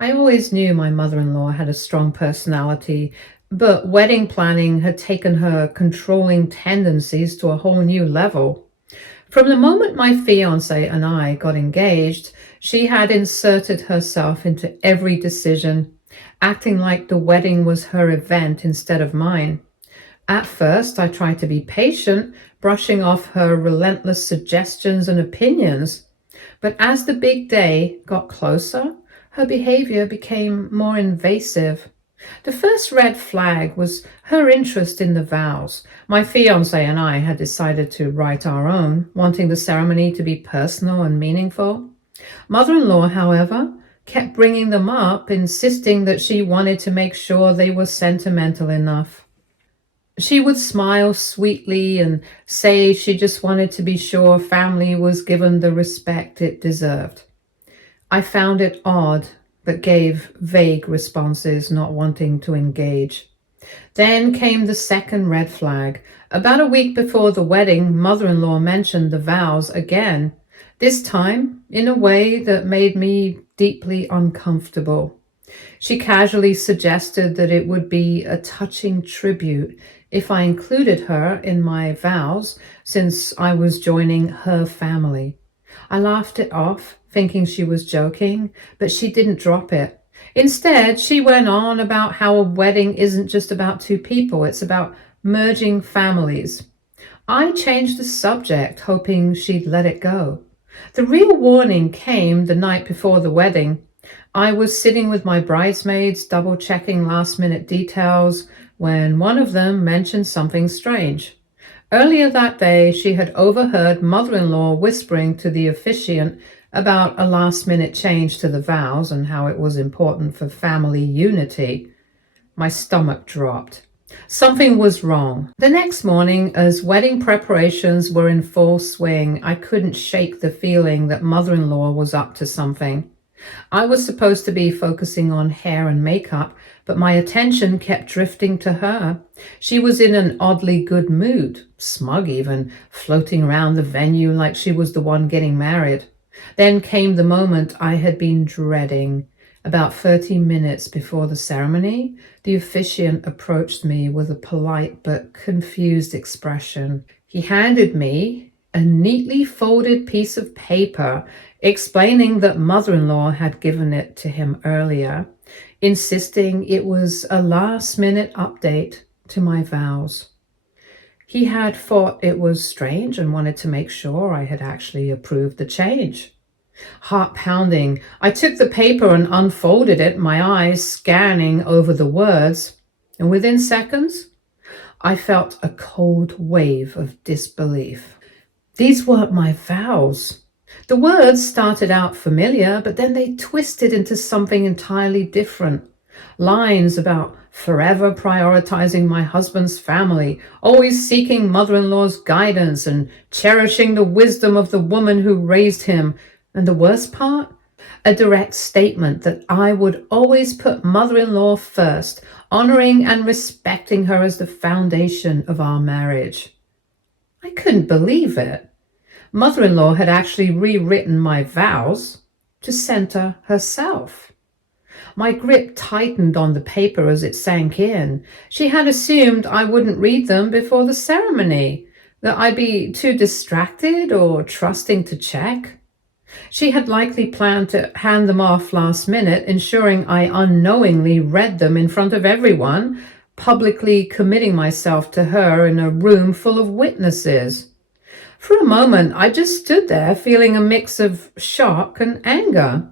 I always knew my mother-in-law had a strong personality, but wedding planning had taken her controlling tendencies to a whole new level. From the moment my fiance and I got engaged, she had inserted herself into every decision, acting like the wedding was her event instead of mine. At first, I tried to be patient, brushing off her relentless suggestions and opinions. But as the big day got closer, her behavior became more invasive. The first red flag was her interest in the vows. My fiance and I had decided to write our own, wanting the ceremony to be personal and meaningful. Mother-in-law, however, kept bringing them up, insisting that she wanted to make sure they were sentimental enough. She would smile sweetly and say she just wanted to be sure family was given the respect it deserved. I found it odd, but gave vague responses, not wanting to engage. Then came the second red flag. About a week before the wedding, mother-in-law mentioned the vows again, this time in a way that made me deeply uncomfortable. She casually suggested that it would be a touching tribute if I included her in my vows since I was joining her family. I laughed it off, thinking she was joking, but she didn't drop it. Instead, she went on about how a wedding isn't just about two people, it's about merging families. I changed the subject, hoping she'd let it go. The real warning came the night before the wedding. I was sitting with my bridesmaids, double checking last minute details, when one of them mentioned something strange. Earlier that day, she had overheard mother-in-law whispering to the officiant about a last-minute change to the vows and how it was important for family unity. My stomach dropped. Something was wrong. The next morning, as wedding preparations were in full swing, I couldn't shake the feeling that mother-in-law was up to something. I was supposed to be focusing on hair and makeup, but my attention kept drifting to her. She was in an oddly good mood, smug even, floating around the venue like she was the one getting married. Then came the moment I had been dreading. About 30 minutes before the ceremony, the officiant approached me with a polite but confused expression. He handed me a neatly folded piece of paper explaining that mother-in-law had given it to him earlier, insisting it was a last-minute update to my vows. He had thought it was strange and wanted to make sure I had actually approved the change. Heart pounding, I took the paper and unfolded it, my eyes scanning over the words, and within seconds, I felt a cold wave of disbelief. These weren't my vows. The words started out familiar, but then they twisted into something entirely different. Lines about forever prioritizing my husband's family, always seeking mother-in-law's guidance, and cherishing the wisdom of the woman who raised him. And the worst part? A direct statement that I would always put mother-in-law first, honoring and respecting her as the foundation of our marriage. I couldn't believe it. Mother-in-law had actually rewritten my vows to center herself. My grip tightened on the paper as it sank in. She had assumed I wouldn't read them before the ceremony, that I'd be too distracted or trusting to check. She had likely planned to hand them off last minute, ensuring I unknowingly read them in front of everyone, publicly committing myself to her in a room full of witnesses. For a moment, I just stood there feeling a mix of shock and anger.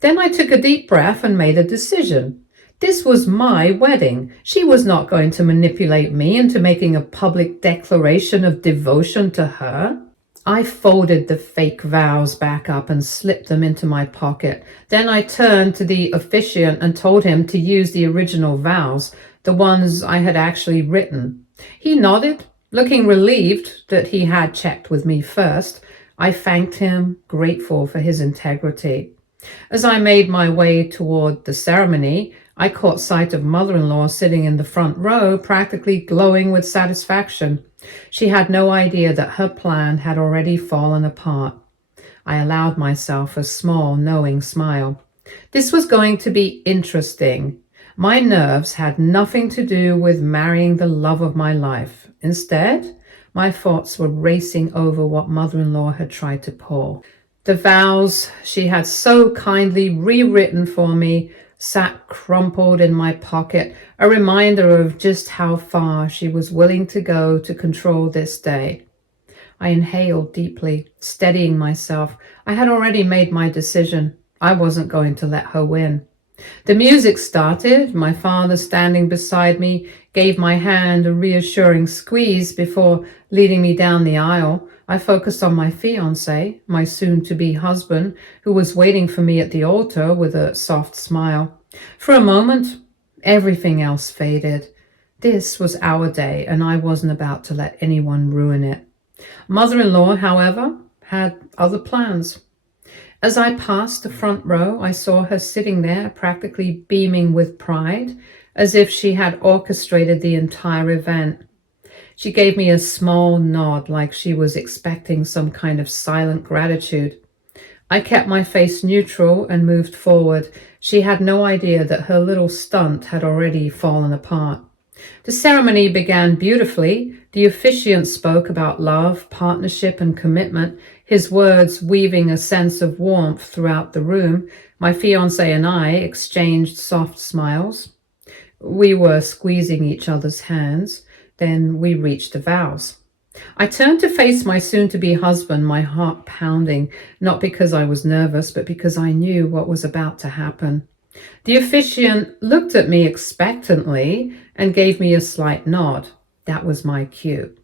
Then I took a deep breath and made a decision. This was my wedding. She was not going to manipulate me into making a public declaration of devotion to her. I folded the fake vows back up and slipped them into my pocket. Then I turned to the officiant and told him to use the original vows, the ones I had actually written. He nodded, looking relieved that he had checked with me first. I thanked him, grateful for his integrity. As I made my way toward the ceremony, I caught sight of mother-in-law sitting in the front row, practically glowing with satisfaction. She had no idea that her plan had already fallen apart. I allowed myself a small, knowing smile. This was going to be interesting. My nerves had nothing to do with marrying the love of my life. Instead, my thoughts were racing over what mother-in-law had tried to pull. The vows she had so kindly rewritten for me sat crumpled in my pocket, a reminder of just how far she was willing to go to control this day. I inhaled deeply, steadying myself. I had already made my decision. I wasn't going to let her win. The music started. My father, standing beside me, gave my hand a reassuring squeeze before leading me down the aisle. I focused on my fiancé, my soon-to-be husband, who was waiting for me at the altar with a soft smile. For a moment, everything else faded. This was our day, and I wasn't about to let anyone ruin it. Mother-in-law, however, had other plans. As I passed the front row, I saw her sitting there, practically beaming with pride, as if she had orchestrated the entire event. She gave me a small nod, like she was expecting some kind of silent gratitude. I kept my face neutral and moved forward. She had no idea that her little stunt had already fallen apart. The ceremony began beautifully. The officiant spoke about love, partnership, and commitment, his words weaving a sense of warmth throughout the room. My fiancé and I exchanged soft smiles. We were squeezing each other's hands. Then we reached the vows. I turned to face my soon-to-be husband, my heart pounding, not because I was nervous, but because I knew what was about to happen. The officiant looked at me expectantly and gave me a slight nod. That was my cue.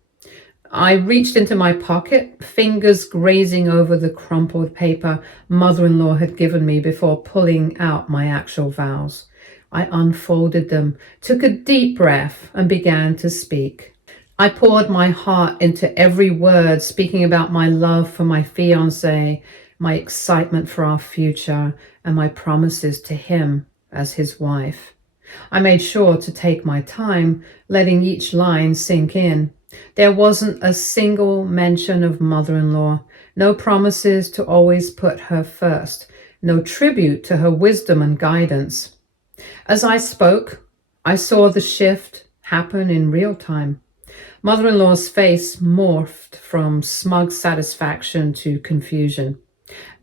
I reached into my pocket, fingers grazing over the crumpled paper mother-in-law had given me before pulling out my actual vows. I unfolded them, took a deep breath, and began to speak. I poured my heart into every word, speaking about my love for my fiancé, my excitement for our future, and my promises to him as his wife. I made sure to take my time, letting each line sink in. There wasn't a single mention of mother-in-law, no promises to always put her first, no tribute to her wisdom and guidance. As I spoke, I saw the shift happen in real time. Mother-in-law's face morphed from smug satisfaction to confusion.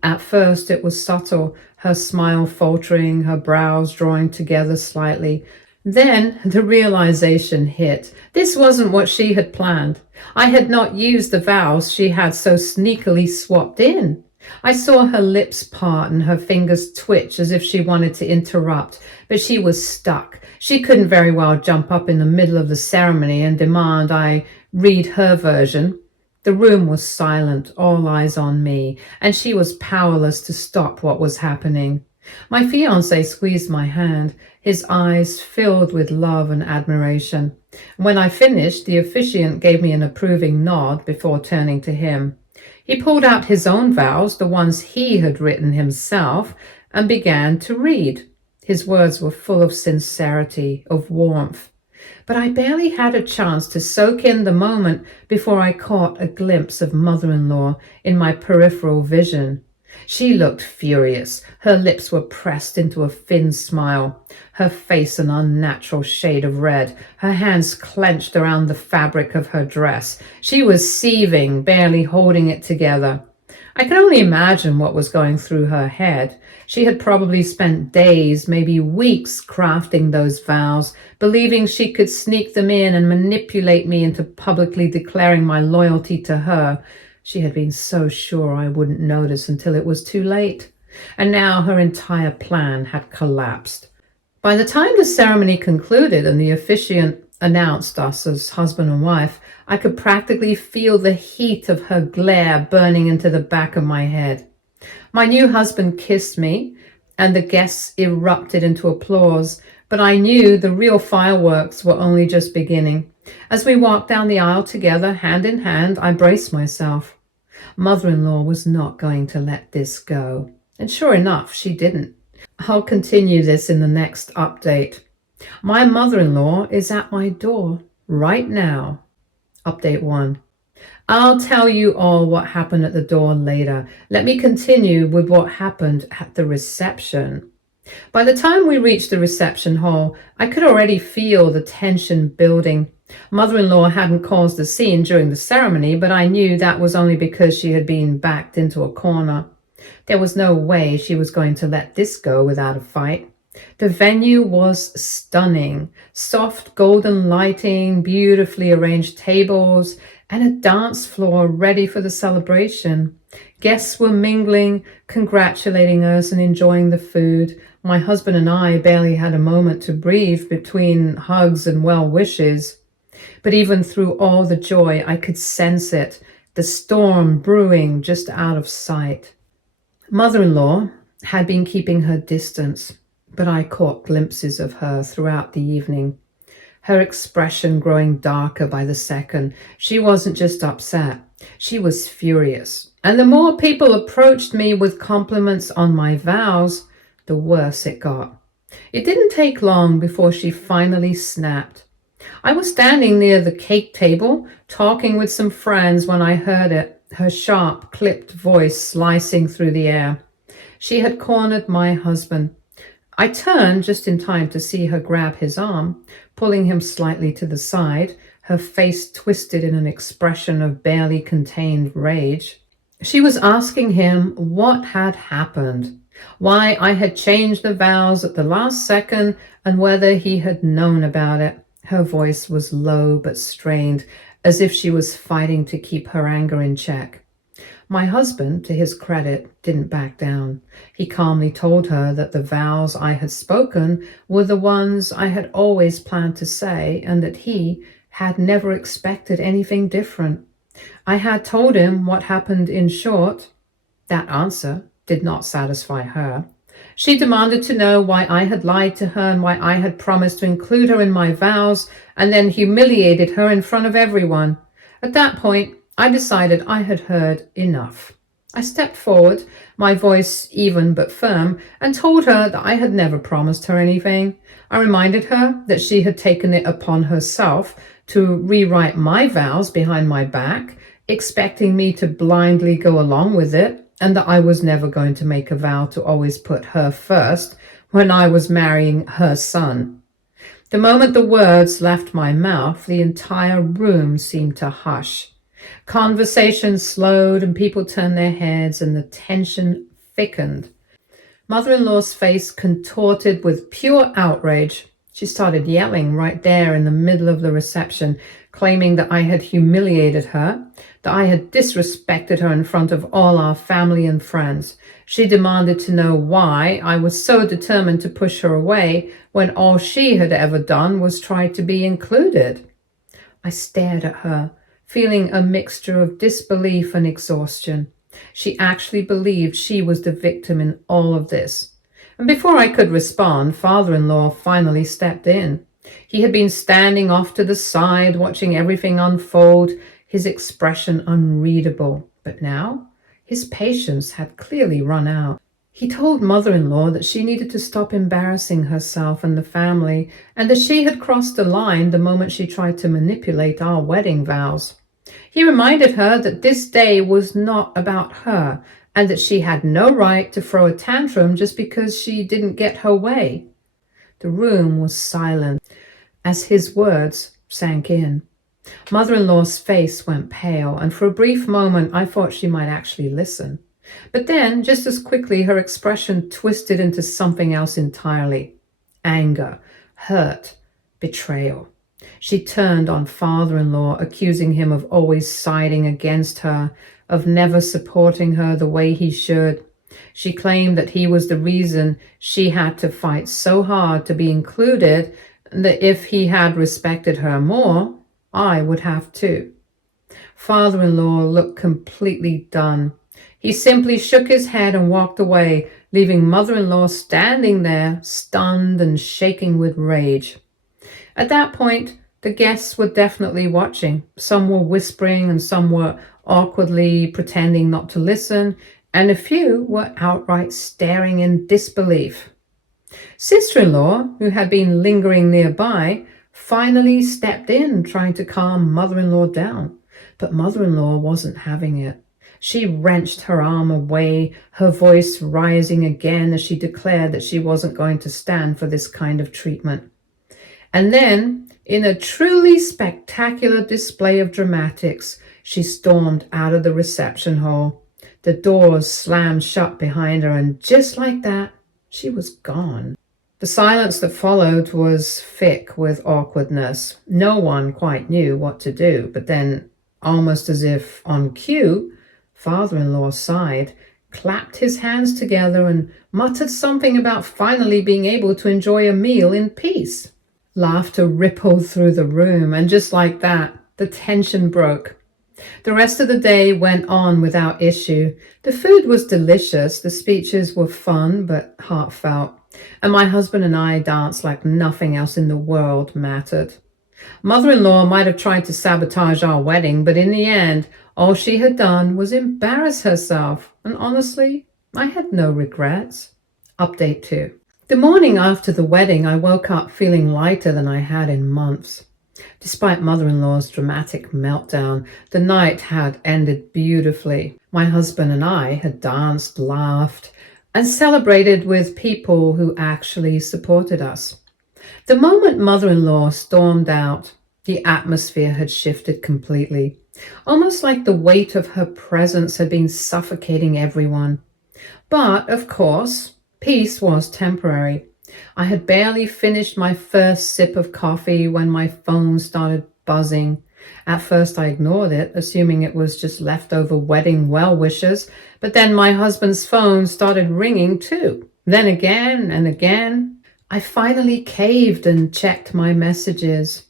At first it was subtle, her smile faltering, her brows drawing together slightly. Then the realization hit. This wasn't what she had planned. I had not used the vows she had so sneakily swapped in. I saw her lips part and her fingers twitch as if she wanted to interrupt, but she was stuck. She couldn't very well jump up in the middle of the ceremony and demand I read her version. The room was silent, all eyes on me, and she was powerless to stop what was happening. My fiancé squeezed my hand, his eyes filled with love and admiration. When I finished, the officiant gave me an approving nod before turning to him. He pulled out his own vows, the ones he had written himself, and began to read. His words were full of sincerity, of warmth. But I barely had a chance to soak in the moment before I caught a glimpse of mother-in-law in my peripheral vision. She looked furious. Her lips were pressed into a thin smile, her face an unnatural shade of red, her hands clenched around the fabric of her dress. She was seething, barely holding it together. I could only imagine what was going through her head. She had probably spent days, maybe weeks, crafting those vows, believing she could sneak them in and manipulate me into publicly declaring my loyalty to her. She had been so sure I wouldn't notice until it was too late. And now her entire plan had collapsed. By the time the ceremony concluded and the officiant announced us as husband and wife, I could practically feel the heat of her glare burning into the back of my head. My new husband kissed me, and the guests erupted into applause, but I knew the real fireworks were only just beginning. As we walked down the aisle together, hand in hand, I braced myself. Mother-in-law was not going to let this go. And sure enough, she didn't. I'll continue this in the next update. My mother-in-law is at my door right now. Update 1. I'll tell you all what happened at the door later. Let me continue with what happened at the reception. By the time we reached the reception hall, I could already feel the tension building. Mother-in-law hadn't caused a scene during the ceremony, but I knew that was only because she had been backed into a corner. There was no way she was going to let this go without a fight. The venue was stunning. Soft golden lighting, beautifully arranged tables, and a dance floor ready for the celebration. Guests were mingling, congratulating us and enjoying the food. My husband and I barely had a moment to breathe between hugs and well wishes. But even through all the joy, I could sense it, the storm brewing just out of sight. Mother-in-law had been keeping her distance, but I caught glimpses of her throughout the evening. Her expression growing darker by the second. She wasn't just upset, she was furious. And the more people approached me with compliments on my vows, the worse it got. It didn't take long before she finally snapped. I was standing near the cake table, talking with some friends when I heard it, her sharp, clipped voice slicing through the air. She had cornered my husband. I turned just in time to see her grab his arm, pulling him slightly to the side, her face twisted in an expression of barely contained rage. She was asking him what had happened, why I had changed the vows at the last second, and whether he had known about it. Her voice was low but strained, as if she was fighting to keep her anger in check. My husband, to his credit, didn't back down. He calmly told her that the vows I had spoken were the ones I had always planned to say, and that he had never expected anything different. I had told him what happened in short. That answer did not satisfy her. She demanded to know why I had lied to her and why I had promised to include her in my vows and then humiliated her in front of everyone. At that point, I decided I had heard enough. I stepped forward, my voice even but firm, and told her that I had never promised her anything. I reminded her that she had taken it upon herself to rewrite my vows behind my back, expecting me to blindly go along with it, and that I was never going to make a vow to always put her first when I was marrying her son. The moment the words left my mouth, the entire room seemed to hush. Conversation slowed and people turned their heads and the tension thickened. Mother-in-law's face contorted with pure outrage. She started yelling right there in the middle of the reception, claiming that I had humiliated her, that I had disrespected her in front of all our family and friends. She demanded to know why I was so determined to push her away when all she had ever done was try to be included. I stared at her, feeling a mixture of disbelief and exhaustion. She actually believed she was the victim in all of this. And before I could respond, father-in-law finally stepped in. He had been standing off to the side, watching everything unfold, his expression unreadable. But now, his patience had clearly run out. He told mother-in-law that she needed to stop embarrassing herself and the family, and that she had crossed the line the moment she tried to manipulate our wedding vows. He reminded her that this day was not about her, and that she had no right to throw a tantrum just because she didn't get her way. The room was silent as his words sank in. Mother-in-law's face went pale, and for a brief moment I thought she might actually listen. But then, just as quickly, her expression twisted into something else entirely. Anger, hurt, betrayal. She turned on father-in-law, accusing him of always siding against her, of never supporting her the way he should. She claimed that he was the reason she had to fight so hard to be included, and that if he had respected her more, I would have too. Father-in-law looked completely done. He simply shook his head and walked away, leaving mother-in-law standing there, stunned and shaking with rage. At that point, the guests were definitely watching. Some were whispering and some were awkwardly pretending not to listen, and a few were outright staring in disbelief. Sister-in-law, who had been lingering nearby, finally stepped in, trying to calm mother-in-law down. But mother-in-law wasn't having it. She wrenched her arm away, her voice rising again as she declared that she wasn't going to stand for this kind of treatment. And then, in a truly spectacular display of dramatics, she stormed out of the reception hall. The doors slammed shut behind her, and just like that, she was gone. The silence that followed was thick with awkwardness. No one quite knew what to do, but then, almost as if on cue, father-in-law sighed, clapped his hands together, and muttered something about finally being able to enjoy a meal in peace. Laughter rippled through the room, and just like that, the tension broke. The rest of the day went on without issue. The food was delicious, the speeches were fun but heartfelt, and my husband and I danced like nothing else in the world mattered. Mother-in-law might have tried to sabotage our wedding, but in the end, all she had done was embarrass herself, and honestly, I had no regrets. Update 2. The morning after the wedding, I woke up feeling lighter than I had in months. Despite mother-in-law's dramatic meltdown, the night had ended beautifully. My husband and I had danced, laughed, and celebrated with people who actually supported us. The moment mother-in-law stormed out, the atmosphere had shifted completely, almost like the weight of her presence had been suffocating everyone. But, of course, peace was temporary. I had barely finished my first sip of coffee when my phone started buzzing. At first I ignored it, assuming it was just leftover wedding well-wishers, but then my husband's phone started ringing too. Then again and again. I finally caved and checked my messages.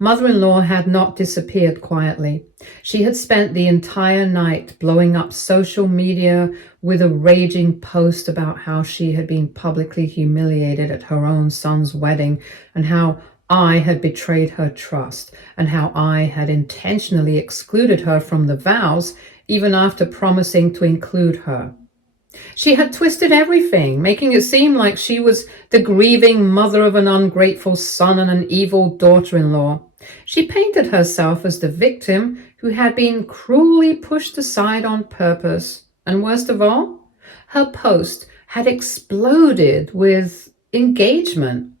Mother-in-law had not disappeared quietly. She had spent the entire night blowing up social media with a raging post about how she had been publicly humiliated at her own son's wedding, and how I had betrayed her trust, and how I had intentionally excluded her from the vows even after promising to include her. She had twisted everything, making it seem like she was the grieving mother of an ungrateful son and an evil daughter-in-law. She painted herself as the victim who had been cruelly pushed aside on purpose. And worst of all, her post had exploded with engagement.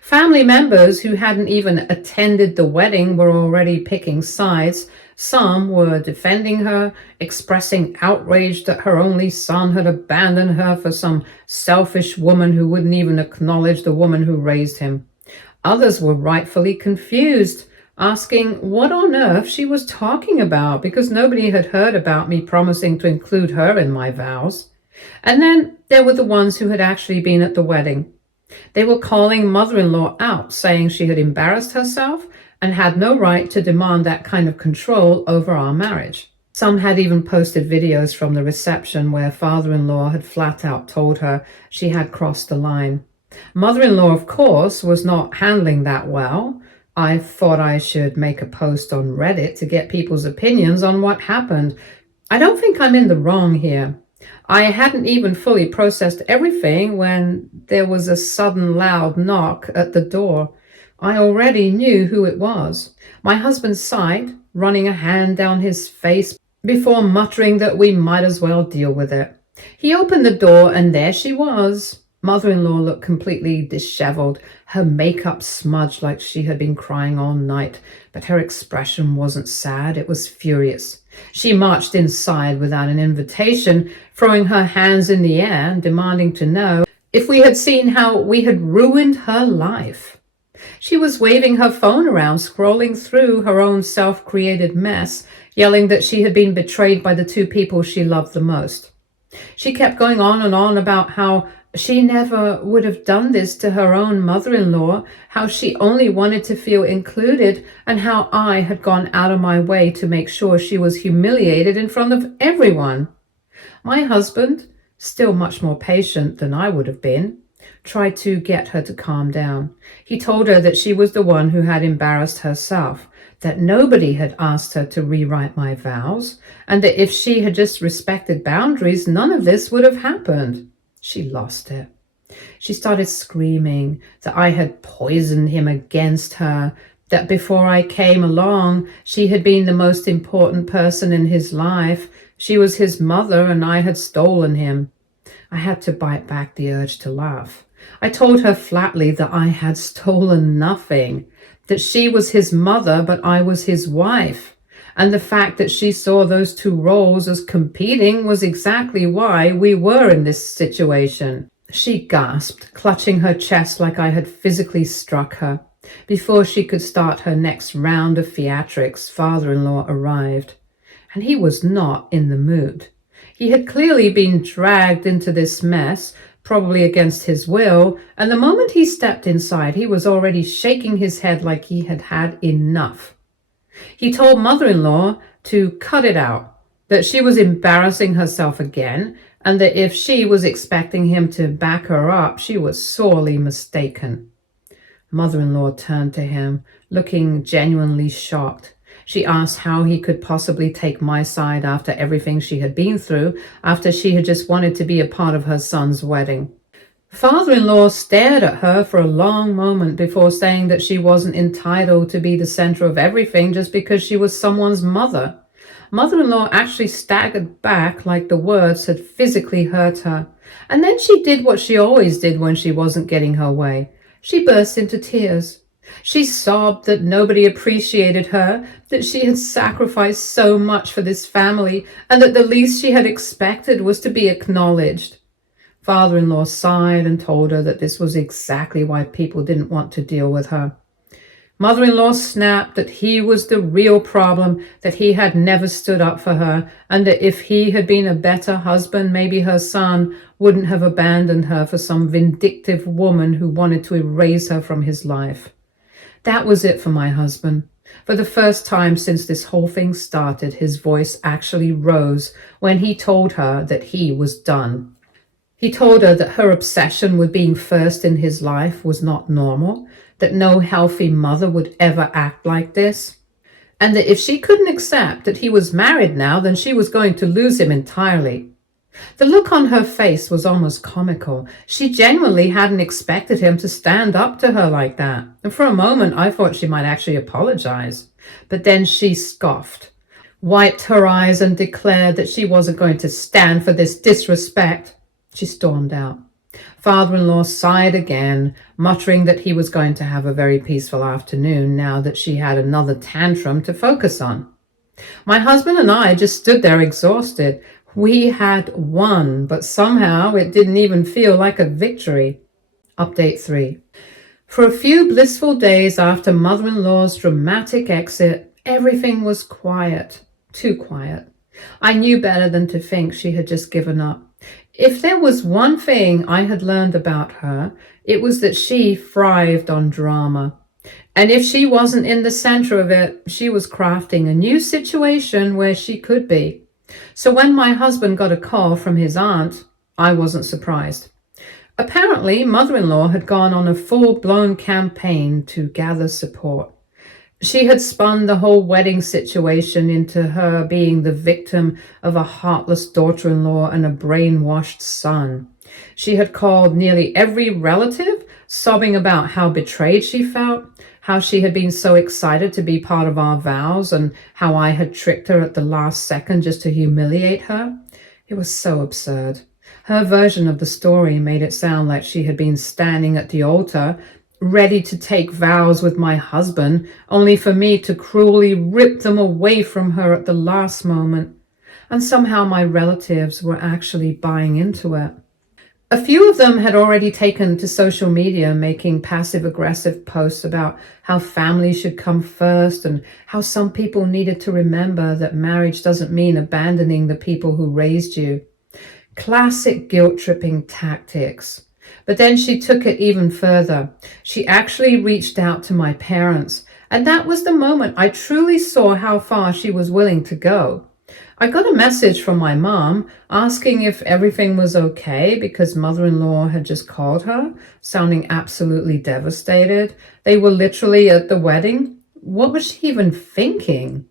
Family members who hadn't even attended the wedding were already picking sides. Some were defending her, expressing outrage that her only son had abandoned her for some selfish woman who wouldn't even acknowledge the woman who raised him. Others were rightfully confused, asking what on earth she was talking about, because nobody had heard about me promising to include her in my vows. And then there were the ones who had actually been at the wedding. They were calling mother-in-law out, saying she had embarrassed herself and had no right to demand that kind of control over our marriage. Some had even posted videos from the reception where father-in-law had flat out told her she had crossed the line. Mother-in-law, of course, was not handling that well. I thought I should make a post on Reddit to get people's opinions on what happened. I don't think I'm in the wrong here. I hadn't even fully processed everything when there was a sudden loud knock at the door. I already knew who it was. My husband sighed, running a hand down his face before muttering that we might as well deal with it. He opened the door, and there she was. Mother-in-law looked completely disheveled, her makeup smudged like she had been crying all night, but her expression wasn't sad, it was furious. She marched inside without an invitation, throwing her hands in the air and demanding to know if we had seen how we had ruined her life. She was waving her phone around, scrolling through her own self-created mess, yelling that she had been betrayed by the two people she loved the most. She kept going on and on about how she never would have done this to her own mother-in-law, how she only wanted to feel included, and how I had gone out of my way to make sure she was humiliated in front of everyone. My husband, still much more patient than I would have been, tried to get her to calm down. He told her that she was the one who had embarrassed herself, that nobody had asked her to rewrite my vows, and that if she had just respected boundaries, none of this would have happened. She lost it. She started screaming that I had poisoned him against her, that before I came along, she had been the most important person in his life. She was his mother, and I had stolen him. I had to bite back the urge to laugh. I told her flatly that I had stolen nothing, that she was his mother, but I was his wife. And the fact that she saw those two roles as competing was exactly why we were in this situation. She gasped, clutching her chest like I had physically struck her. Before she could start her next round of theatrics, father-in-law arrived. And he was not in the mood. He had clearly been dragged into this mess, probably against his will, and the moment he stepped inside, he was already shaking his head like he had had enough. He told mother-in-law to cut it out, that she was embarrassing herself again, and that if she was expecting him to back her up, she was sorely mistaken. Mother-in-law turned to him, looking genuinely shocked. She asked how he could possibly take my side after everything she had been through, after she had just wanted to be a part of her son's wedding. Father-in-law stared at her for a long moment before saying that she wasn't entitled to be the center of everything just because she was someone's mother. Mother-in-law actually staggered back like the words had physically hurt her. And then she did what she always did when she wasn't getting her way. She burst into tears. She sobbed that nobody appreciated her, that she had sacrificed so much for this family, and that the least she had expected was to be acknowledged. Father-in-law sighed and told her that this was exactly why people didn't want to deal with her. Mother-in-law snapped that he was the real problem, that he had never stood up for her, and that if he had been a better husband, maybe her son wouldn't have abandoned her for some vindictive woman who wanted to erase her from his life. That was it for my husband. For the first time since this whole thing started, his voice actually rose when he told her that he was done. He told her that her obsession with being first in his life was not normal, that no healthy mother would ever act like this, and that if she couldn't accept that he was married now, then she was going to lose him entirely. The look on her face was almost comical. She genuinely hadn't expected him to stand up to her like that, and for a moment I thought she might actually apologize. But then she scoffed, wiped her eyes, and declared that she wasn't going to stand for this disrespect. She stormed out. Father-in-law sighed again, muttering that he was going to have a very peaceful afternoon now that she had another tantrum to focus on. My husband and I just stood there exhausted. We had won, but somehow it didn't even feel like a victory. Update 3. For a few blissful days after mother-in-law's dramatic exit, everything was quiet. Too quiet. I knew better than to think she had just given up. If there was one thing I had learned about her, it was that she thrived on drama. And if she wasn't in the center of it, she was crafting a new situation where she could be. So when my husband got a call from his aunt, I wasn't surprised. Apparently, mother-in-law had gone on a full-blown campaign to gather support. She had spun the whole wedding situation into her being the victim of a heartless daughter-in-law and a brainwashed son. She had called nearly every relative, sobbing about how betrayed she felt, how she had been so excited to be part of our vows, and how I had tricked her at the last second just to humiliate her. It was so absurd. Her version of the story made it sound like she had been standing at the altar, ready to take vows with my husband, only for me to cruelly rip them away from her at the last moment. And somehow my relatives were actually buying into it. A few of them had already taken to social media, making passive-aggressive posts about how family should come first and how some people needed to remember that marriage doesn't mean abandoning the people who raised you. Classic guilt-tripping tactics. But then she took it even further. She actually reached out to my parents, and that was the moment I truly saw how far she was willing to go. I got a message from my mom asking if everything was okay because mother-in-law had just called her, sounding absolutely devastated. They were literally at the wedding. What was she even thinking?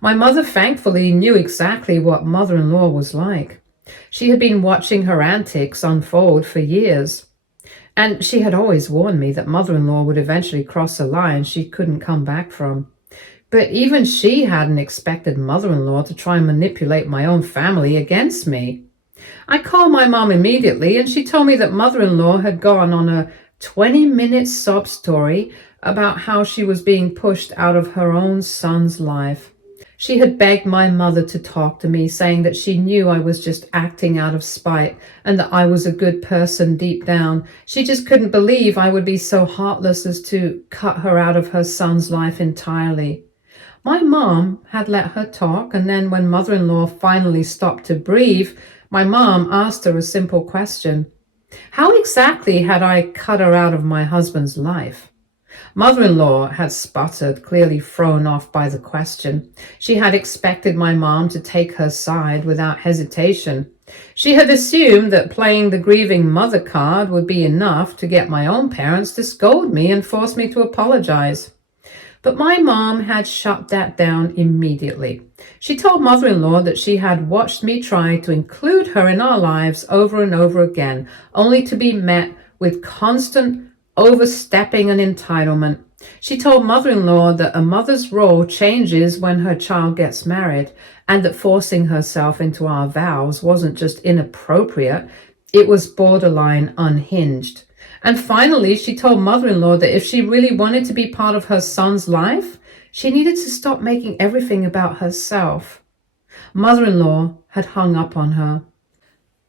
My mother thankfully knew exactly what mother-in-law was like. She had been watching her antics unfold for years. And she had always warned me that mother-in-law would eventually cross a line she couldn't come back from. But even she hadn't expected mother-in-law to try and manipulate my own family against me. I called my mom immediately, and she told me that mother-in-law had gone on a 20-minute sob story about how she was being pushed out of her own son's life. She had begged my mother to talk to me, saying that she knew I was just acting out of spite and that I was a good person deep down. She just couldn't believe I would be so heartless as to cut her out of her son's life entirely. My mom had let her talk, and then when mother-in-law finally stopped to breathe, my mom asked her a simple question. How exactly had I cut her out of my husband's life? Mother-in-law had sputtered, clearly thrown off by the question. She had expected my mom to take her side without hesitation. She had assumed that playing the grieving mother card would be enough to get my own parents to scold me and force me to apologize. But my mom had shut that down immediately. She told mother-in-law that she had watched me try to include her in our lives over and over again, only to be met with constant overstepping and entitlement. She told mother-in-law that a mother's role changes when her child gets married, and that forcing herself into our vows wasn't just inappropriate, it was borderline unhinged. And finally, she told mother-in-law that if she really wanted to be part of her son's life, she needed to stop making everything about herself. Mother-in-law had hung up on her.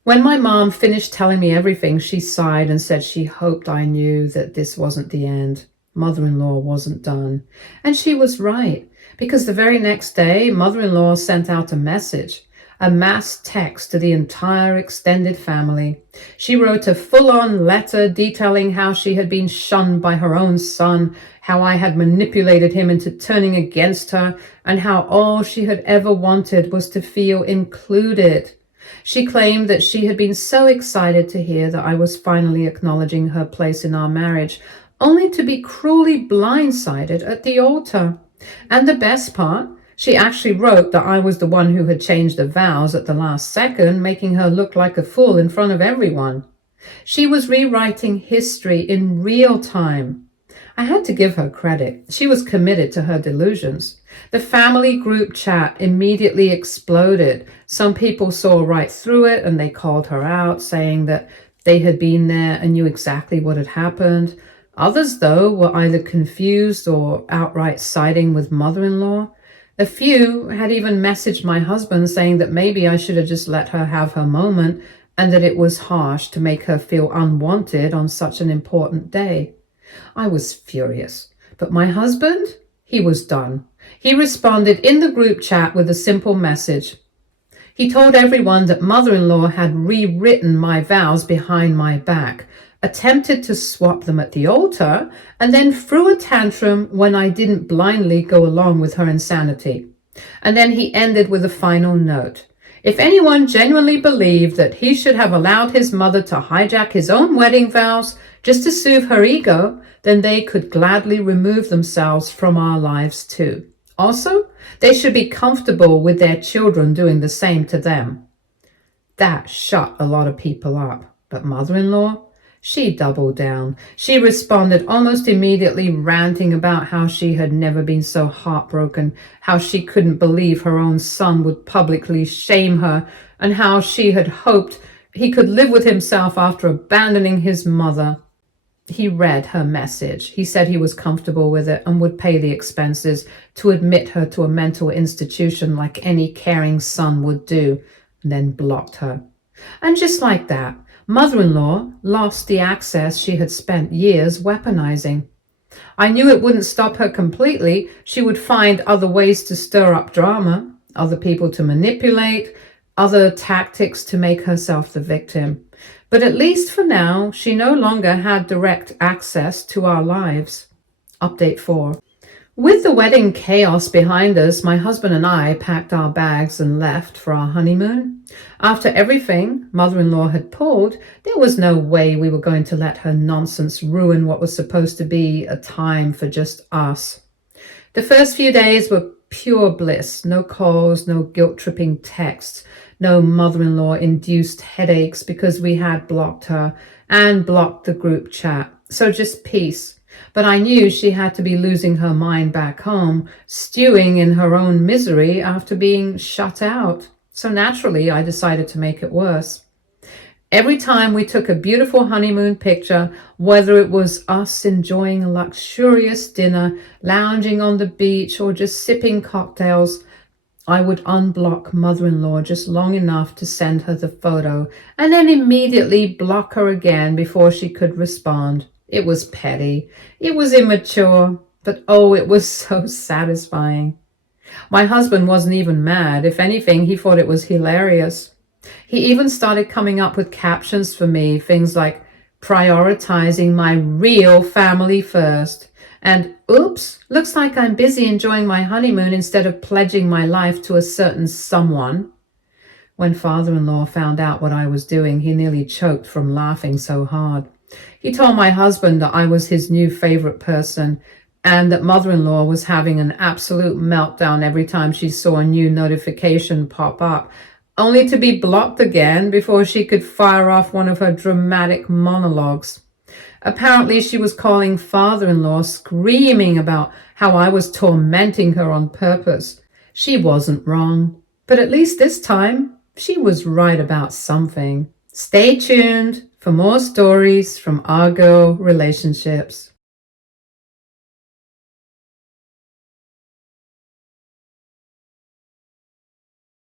When my mom finished telling me everything, she sighed and said she hoped I knew that this wasn't the end. Mother-in-law wasn't done. And she was right, because the very next day, mother-in-law sent out a message, a mass text to the entire extended family. She wrote a full-on letter detailing how she had been shunned by her own son, how I had manipulated him into turning against her, and how all she had ever wanted was to feel included. She claimed that she had been so excited to hear that I was finally acknowledging her place in our marriage, only to be cruelly blindsided at the altar. And the best part, she actually wrote that I was the one who had changed the vows at the last second, making her look like a fool in front of everyone. She was rewriting history in real time. I had to give her credit. She was committed to her delusions. The family group chat immediately exploded. Some people saw right through it and they called her out, saying that they had been there and knew exactly what had happened. Others, though, were either confused or outright siding with mother-in-law. A few had even messaged my husband saying that maybe I should have just let her have her moment and that it was harsh to make her feel unwanted on such an important day. I was furious, but my husband, he was done. He responded in the group chat with a simple message. He told everyone that mother-in-law had rewritten my vows behind my back, attempted to swap them at the altar, and then threw a tantrum when I didn't blindly go along with her insanity. And then he ended with a final note. If anyone genuinely believed that he should have allowed his mother to hijack his own wedding vows just to soothe her ego, then they could gladly remove themselves from our lives too. Also, they should be comfortable with their children doing the same to them. That shut a lot of people up. But mother-in-law, she doubled down. She responded almost immediately, ranting about how she had never been so heartbroken, how she couldn't believe her own son would publicly shame her, and how she had hoped he could live with himself after abandoning his mother. He read her message. He said he was comfortable with it and would pay the expenses to admit her to a mental institution like any caring son would do, and then blocked her. And just like that, mother-in-law lost the access she had spent years weaponizing. I knew it wouldn't stop her completely. She would find other ways to stir up drama, other people to manipulate, other tactics to make herself the victim. But at least for now, she no longer had direct access to our lives. Update 4. With the wedding chaos behind us, my husband and I packed our bags and left for our honeymoon. After everything mother-in-law had pulled, there was no way we were going to let her nonsense ruin what was supposed to be a time for just us. The first few days were pure bliss, no calls, no guilt-tripping texts, no mother-in-law induced headaches because we had blocked her and blocked the group chat. So just peace. But I knew she had to be losing her mind back home, stewing in her own misery after being shut out. So naturally, I decided to make it worse. Every time we took a beautiful honeymoon picture, whether it was us enjoying a luxurious dinner, lounging on the beach, or just sipping cocktails, I would unblock mother-in-law just long enough to send her the photo and then immediately block her again before she could respond. It was petty. It was immature. But oh, it was so satisfying. My husband wasn't even mad. If anything, he thought it was hilarious. He even started coming up with captions for me, things like prioritizing my real family first. And oops, looks like I'm busy enjoying my honeymoon instead of pledging my life to a certain someone. When father-in-law found out what I was doing, he nearly choked from laughing so hard. He told my husband that I was his new favorite person and that mother-in-law was having an absolute meltdown every time she saw a new notification pop up, only to be blocked again before she could fire off one of her dramatic monologues. Apparently, she was calling father-in-law, screaming about how I was tormenting her on purpose. She wasn't wrong, but at least this time, she was right about something. Stay tuned for more stories from our girl relationships.